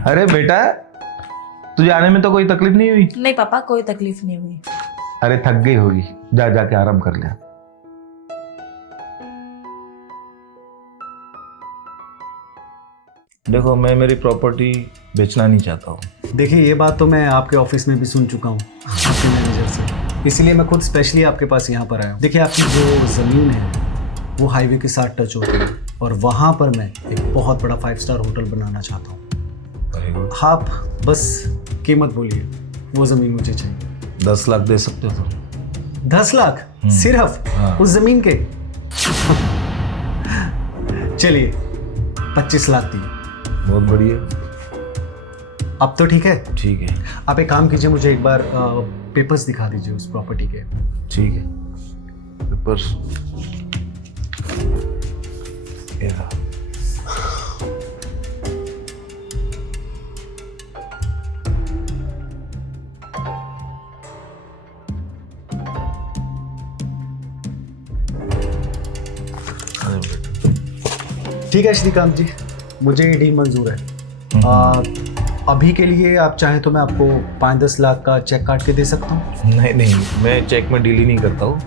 अरे बेटा, तुझे आने में तो कोई तकलीफ नहीं हुई? नहीं पापा, कोई तकलीफ नहीं हुई। अरे थक गई होगी, जा जाके आराम कर ले। देखो, मैं मेरी प्रॉपर्टी बेचना नहीं चाहता हूँ। देखिए, ये बात तो मैं आपके ऑफिस में भी सुन चुका हूँ आपके मैनेजर से, इसीलिए मैं खुद स्पेशली आपके पास यहाँ पर आया हूँ। देखिए, आपकी जो ज़मीन है वो हाईवे के साथ टच होती है और वहाँ पर मैं एक बहुत बड़ा 5 स्टार होटल बनाना चाहता हूँ। आप बस कीमत बोलिए, वो ज़मीन मुझे चाहिए। 10 लाख दे सकते हो तो? 10 लाख सिर्फ? हाँ। उस ज़मीन के? चलिए 25 लाख दिए। बहुत बढ़िया। अब तो ठीक है? ठीक है। आप एक काम कीजिए, मुझे एक बार पेपर्स दिखा दीजिए उस प्रॉपर्टी के। ठीक है, पेपर्स ये रहा। अरे बेटा, ठीक है श्रीकांत जी, मुझे ये डील मंजूर है। अभी के लिए आप चाहें तो मैं आपको 5-10 लाख का चेक काट के दे सकता हूँ। नहीं नहीं, मैं चेक में डील ही नहीं करता हूँ।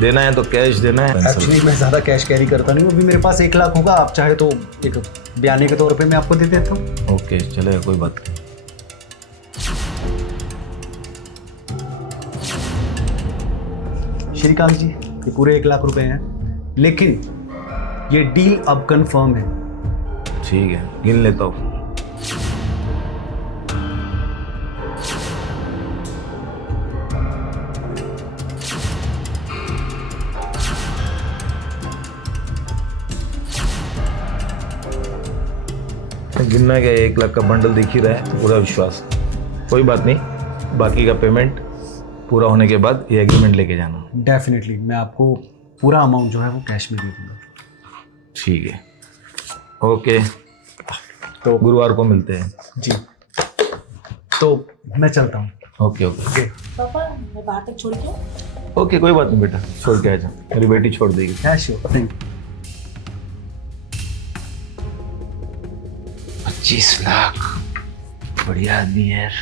देना है तो कैश देना है। एक्चुअली मैं ज़्यादा कैश कैरी करता नहीं हूँ, अभी मेरे पास 1 लाख होगा। आप चाहे तो एक बयाने के तौर पे मैं आपको दे देता हूँ। ओके, चलेगा, कोई बात नहीं। श्रीकांत जी, ये पूरे 1 लाख रुपए हैं, लेकिन ये डील अब कंफर्म है। ठीक है, गिन लेता हूँ। गिनना क्या, 1 लाख का बंडल दिख ही रहा है, तो पूरा विश्वास। कोई बात नहीं, बाकी का पेमेंट पूरा होने के बाद ये एग्रीमेंट लेके जाना। डेफिनेटली मैं आपको पूरा अमाउंट जो है वो कैश में दे दूंगा। ठीक है, ओके, तो गुरुवार को मिलते हैं। जी, तो मैं चलता हूँ। ओके ओके पापा, मैं बाहर तक छोड़ के? ओके, कोई बात नहीं बेटा, छोड़ के आ जा, मेरी बेटी छोड़ देगी। कैश हो? Thank you. 25 लाख, बढ़िया आदमी है यार।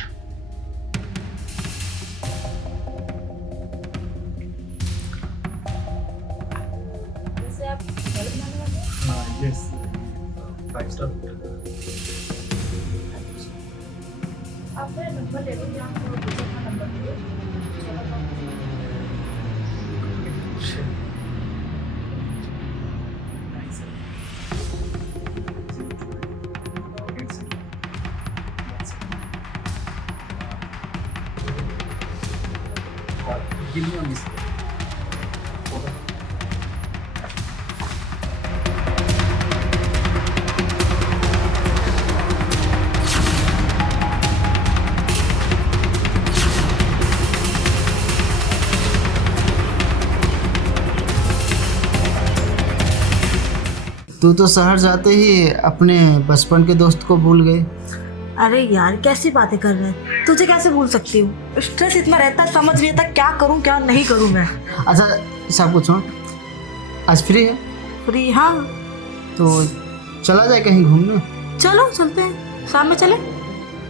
वैसे आप घर बनाने वाले हैं? Yes, 5 star. आप मेरा नंबर ले लो या आपको दूसरा नंबर दे दो। Give me on this. तू तो शहर जाते ही अपने बचपन के दोस्त को भूल गए। अरे यार, कैसी बातें कर रहे हैं? तुझे कैसे भूल सकती हूँ? स्ट्रेस इतना रहता है, समझ नहीं आता क्या करूँ क्या नहीं करूँ मैं। अच्छा सब कुछ छोड़, आज फ्री है फ्री? हाँ, तो चला जाए कहीं घूमने। चलो चलते हैं, शाम में चले।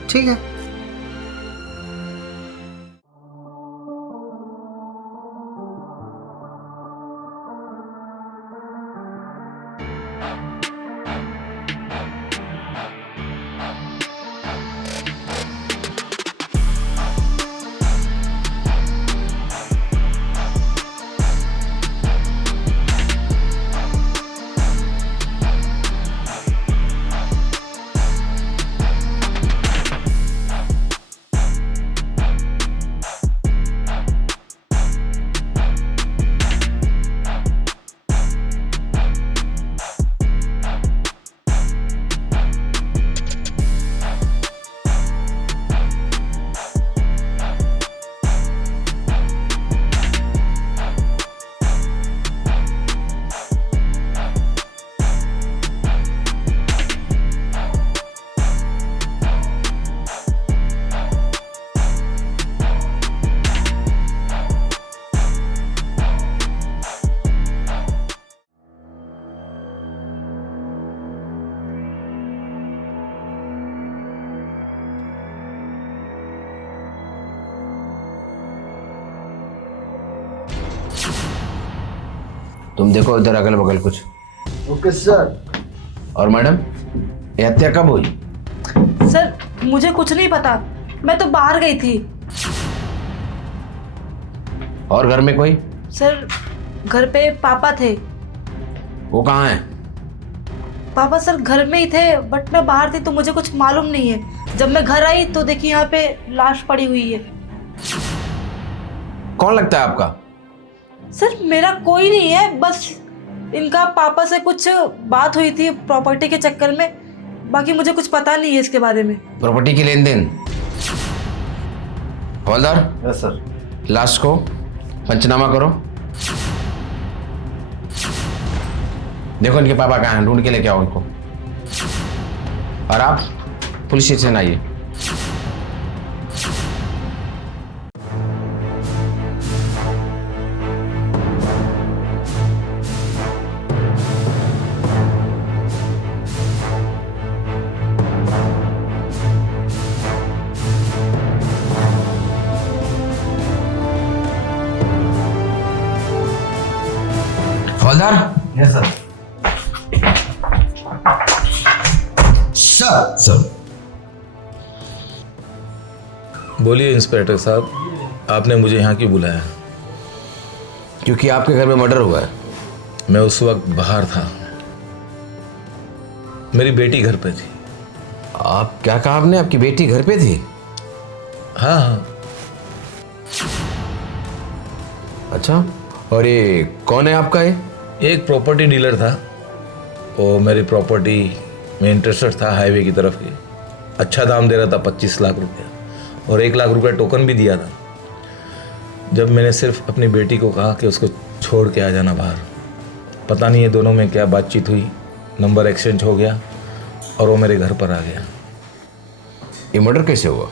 ठीक है। तुम देखो इधर अगल बगल कुछ। Okay sir. और मैडम, ये हत्या कब हुई? सर मुझे कुछ नहीं पता, मैं तो बाहर गई थी। और घर में कोई? सर घर पे पापा थे। वो कहाँ है? पापा सर घर में ही थे, बट मैं बाहर थी तो मुझे कुछ मालूम नहीं है। जब मैं घर आई तो देखी यहाँ पे लाश पड़ी हुई है। कौन लगता है आपका? सर मेरा कोई नहीं है, बस इनका पापा से कुछ बात हुई थी प्रॉपर्टी के चक्कर में। बाकी मुझे कुछ पता नहीं है इसके बारे में। प्रॉपर्टी की लेन देन? हवलदार, यस सर। लाश को पंचनामा करो। देखो इनके पापा कहाँ हैं, ढूंढ के लेके आओ उनको। और आप पुलिस स्टेशन आइए। हवलदार। Yes sir. सर। सर बोलिए इंस्पेक्टर साहब, आपने मुझे यहाँ क्यों बुलाया? क्योंकि आपके घर में मर्डर हुआ है। मैं उस वक्त बाहर था, मेरी बेटी घर पे थी। आप क्या कहा आपने? आपकी बेटी घर पे थी? हाँ हाँ। अच्छा, और ये कौन है आपका? ये एक प्रॉपर्टी डीलर था, वो मेरी प्रॉपर्टी में इंटरेस्टेड था, हाईवे की तरफ की। अच्छा दाम दे रहा था, 25 लाख रुपया, और 1 लाख रुपया टोकन भी दिया था। जब मैंने सिर्फ अपनी बेटी को कहा कि उसको छोड़ के आ जाना बाहर, पता नहीं ये दोनों में क्या बातचीत हुई, नंबर एक्सचेंज हो गया और वो मेरे घर पर आ गया। ये मर्डर कैसे हुआ?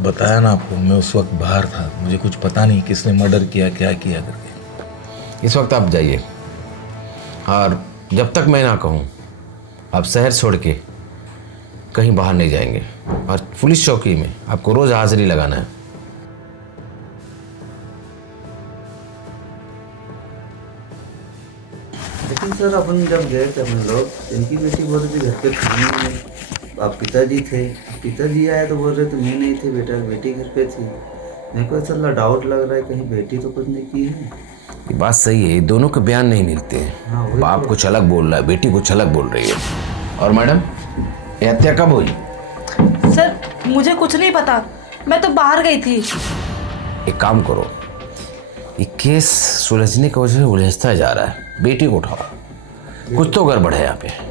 बताया ना आपको, मैं उस वक्त बाहर था, मुझे कुछ पता नहीं किसने मर्डर किया, क्या किया करके। इस वक्त आप जाइए, और जब तक मैं ना कहूँ आप शहर छोड़ के कहीं बाहर नहीं जाएंगे। और पुलिस चौकी में आपको रोज हाजिरी लगाना है। लेकिन सर अपन जब गए थे हम लोग, इनकी बेटी बोल रही थी घर पे थी नहीं है। आप पिताजी थे, पिताजी आए तो बोल रहे थे मैं नहीं थे बेटा, बेटी घर पे थी। मेरे को ऐसा डाउट लग रहा है कहीं बेटी तो कुछ नहीं की है। ये बात सही है, ये दोनों के बयान नहीं मिलते हाँ, हैं। वही बाप तो। कुछ अलग बोल रहा है, बेटी कुछ अलग बोल रही है। और मैडम, ये हत्या कब हुई? सर मुझे कुछ नहीं पता, मैं तो बाहर गई थी। एक काम करो, ये केस सुलझने की वजह से उलझता जा रहा है। बेटी को उठाओ, कुछ तो गड़बड़ है यहाँ पे।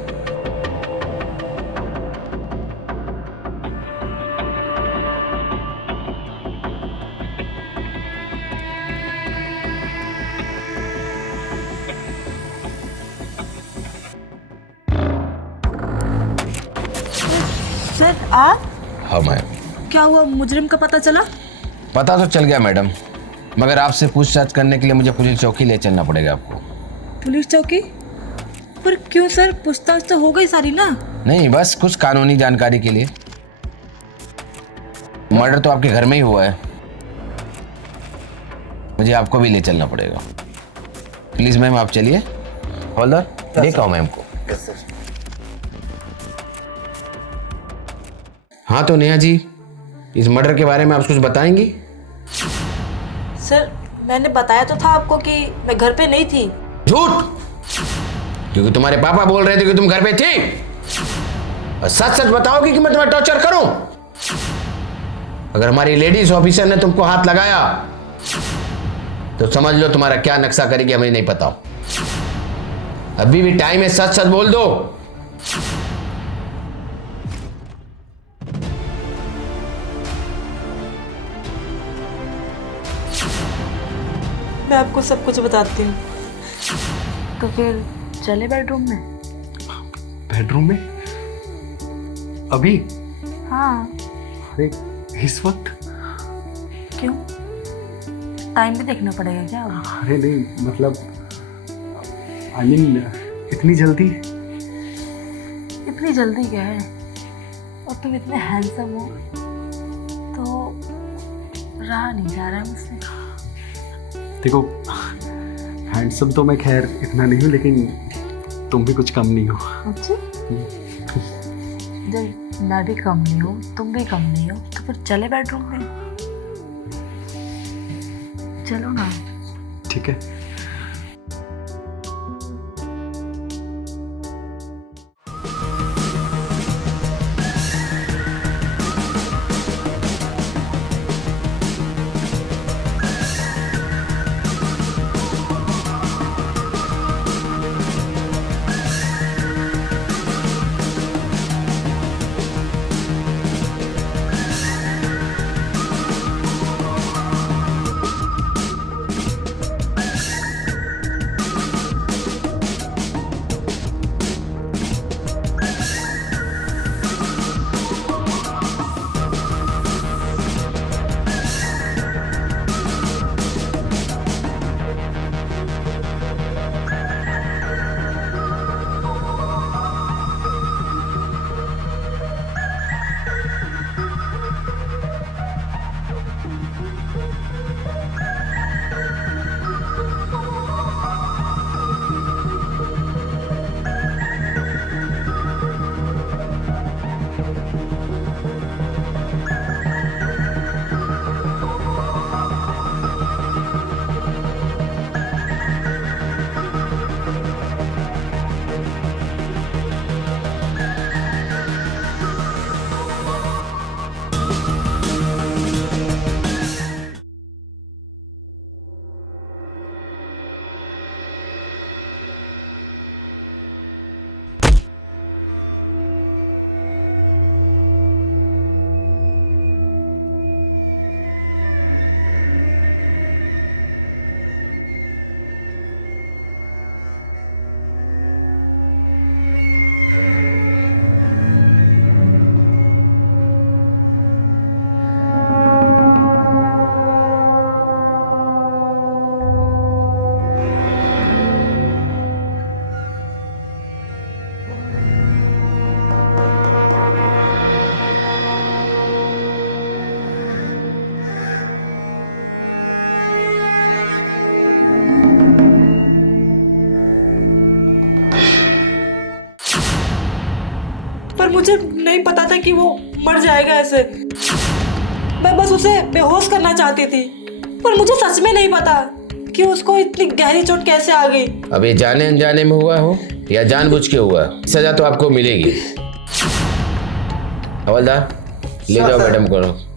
सर आप? हाँ मैम। क्या हुआ, मुजरिम का पता चला? पता तो चल गया मैडम, मगर आपसे पूछताछ करने के लिए मुझे पुलिस चौकी ले चलना पड़ेगा आपको। पुलिस चौकी? पर क्यों सर, पूछताछ तो हो गई सारी ना। नहीं, बस कुछ कानूनी जानकारी के लिए। मर्डर तो आपके घर में ही हुआ है, मुझे आपको भी ले चलना पड़ेगा। प्लीज मैम आप चलिए। हवलदार लेकर आओ मैम को। हाँ तो नेहा जी, इस मर्डर के बारे में आप कुछ बताएंगी? सर मैंने बताया तो था आपको कि मैं घर पे नहीं थी। झूठ! क्योंकि तुम्हारे पापा बोल रहे थे कि तुम घर पे थी। और सच सच बताओगी कि मैं तुम्हें टॉर्चर करूं? अगर हमारी लेडीज ऑफिसर ने तुमको हाथ लगाया तो समझ लो तुम्हारा क्या नक्शा करेगी हमें नहीं पता। अभी भी टाइम है, सच सच बोल दो। मैं आपको सब कुछ बताती हूँ। तो फिर चले बेडरूम में? बेडरूम में? अभी? हाँ। अरे इस वक्त? क्यों, टाइम भी देखना पड़ेगा क्या अब? अरे नहीं, मतलब आई मीन इतनी जल्दी? इतनी जल्दी क्या है, और तुम इतने हैंडसम हो तो रहा नहीं जा रहा है मुझसे। देखो हैंडसम तो मैं खैर इतना नहीं हूँ, लेकिन तुम भी कुछ कम नहीं हो। अच्छा, जब मैं भी कम नहीं हूँ, तुम भी कम नहीं हो, तो फिर चले बेडरूम में। चलो ना। ठीक है। पर मुझे नहीं पता था कि वो मर जाएगा ऐसे। मैं बस उसे बेहोश करना चाहती थी, पर मुझे सच में नहीं पता कि उसको इतनी गहरी चोट कैसे आ गई। अब ये जाने अनजाने में हुआ हो या जानबूझ के हुआ, सजा तो आपको मिलेगी। हवलदार, ले जाओ मैडम को।